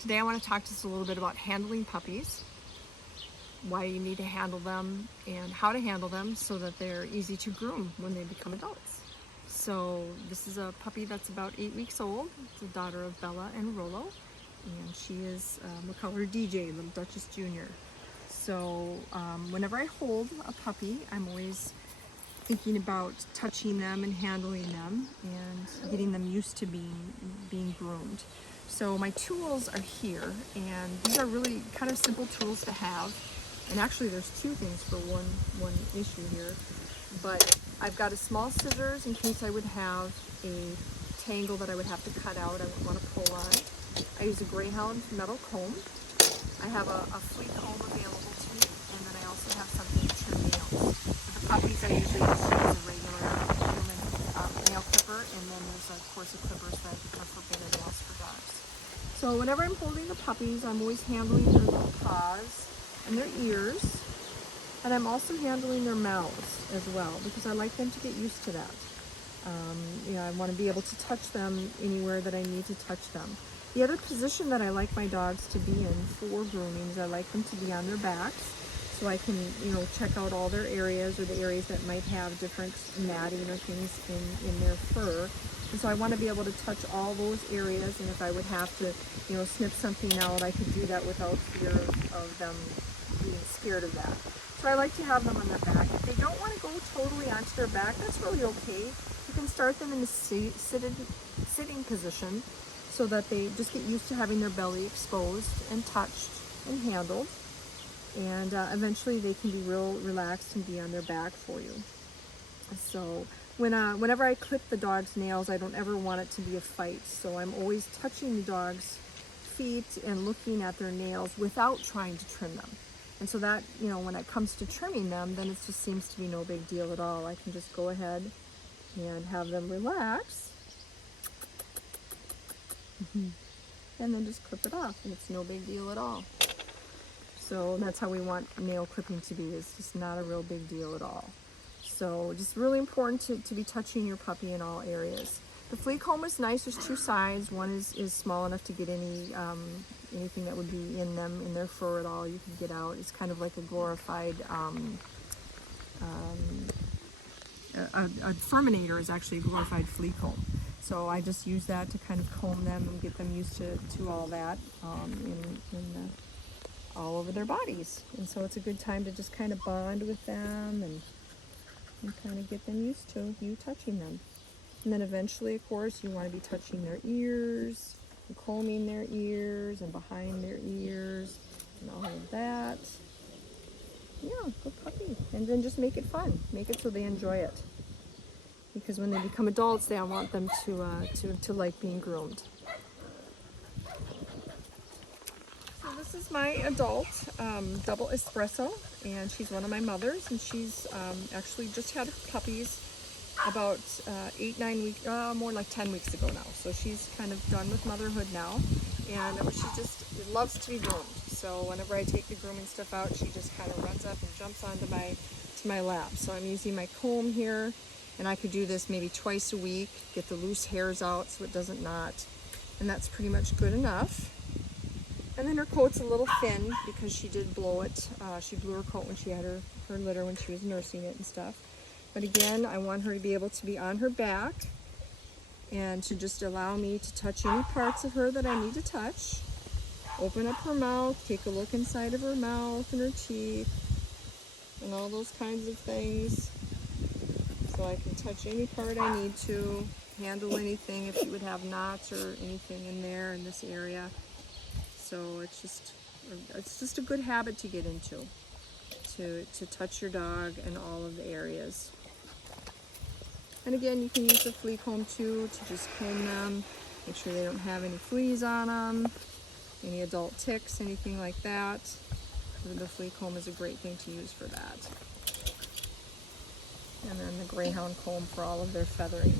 Today I want to talk to us a little bit about handling puppies, why you need to handle them, and how to handle them so that they're easy to groom when they become adults. So this is a puppy that's about 8 weeks old. It's a daughter of Bella and Rollo, and she is, we'll call her DJ, Little Duchess Jr. So whenever I hold a puppy, I'm always thinking about touching them and handling them and getting them used to being groomed. So my tools are here, and these are really kind of simple tools to have. And actually there's two things for one issue here. But I've got a small scissors in case I would have a tangle that I would have to cut out, I wouldn't want to pull on. I use a Greyhound metal comb. I have a flea comb available to me, and then I also have something to trim nails. For the puppies, I usually just use a regular human nail clipper, and then there's of course a clippers that are for bigger nails for dogs. So whenever I'm holding the puppies, I'm always handling their little paws and their ears, and I'm also handling their mouths as well, because I like them to get used to that. I want to be able to touch them anywhere that I need to touch them. The other position that I like my dogs to be in for grooming is I like them to be on their backs, so I can, check out all their areas, or the areas that might have different matting or things in their fur. And so I want to be able to touch all those areas, and if I would have to, snip something out, I could do that without fear of them being scared of that. So I like to have them on their back. If they don't want to go totally onto their back, that's really okay. You can start them in the sitting position so that they just get used to having their belly exposed and touched and handled. And eventually they can be real relaxed and be on their back for you. So whenever I clip the dog's nails, I don't ever want it to be a fight. So I'm always touching the dog's feet and looking at their nails without trying to trim them. And so that, when it comes to trimming them, then it just seems to be no big deal at all. I can just go ahead and have them relax. And then just clip it off, and it's no big deal at all. So that's how we want nail clipping to be. It's just not a real big deal at all. So just really important to be touching your puppy in all areas. The flea comb is nice. There's two sides. One is small enough to get anything that would be in them, in their fur at all, you can get out. It's kind of like a glorified, a Furminator is actually a glorified flea comb. So I just use that to kind of comb them and get them used to all that all over their bodies. And so it's a good time to just kind of bond with them and kind of get them used to you touching them. And then eventually, of course, you want to be touching their ears, and combing their ears and behind their ears and all of that. Yeah, good puppy. And then just make it fun. Make it so they enjoy it. Because when they become adults, I want them to like being groomed. So this is my adult double espresso, and she's one of my mothers, and she's actually just had her puppies about 8-9 weeks, more like 10 weeks ago now. So she's kind of done with motherhood now, and she just loves to be groomed. So whenever I take the grooming stuff out, she just kind of runs up and jumps onto my lap. So I'm using my comb here, and I could do this maybe twice a week, get the loose hairs out so it doesn't knot, and that's pretty much good enough. And then her coat's a little thin because she did blow it. She blew her coat when she had her litter when she was nursing it and stuff. But again, I want her to be able to be on her back and to just allow me to touch any parts of her that I need to touch. Open up her mouth, take a look inside of her mouth and her teeth and all those kinds of things. So I can touch any part I need to, handle anything if she would have knots or anything in there in this area. So it's just a good habit to get into, to touch your dog in all of the areas. And again, you can use the flea comb too to just comb them, make sure they don't have any fleas on them, any adult ticks, anything like that. The flea comb is a great thing to use for that. And then the Greyhound comb for all of their feathering.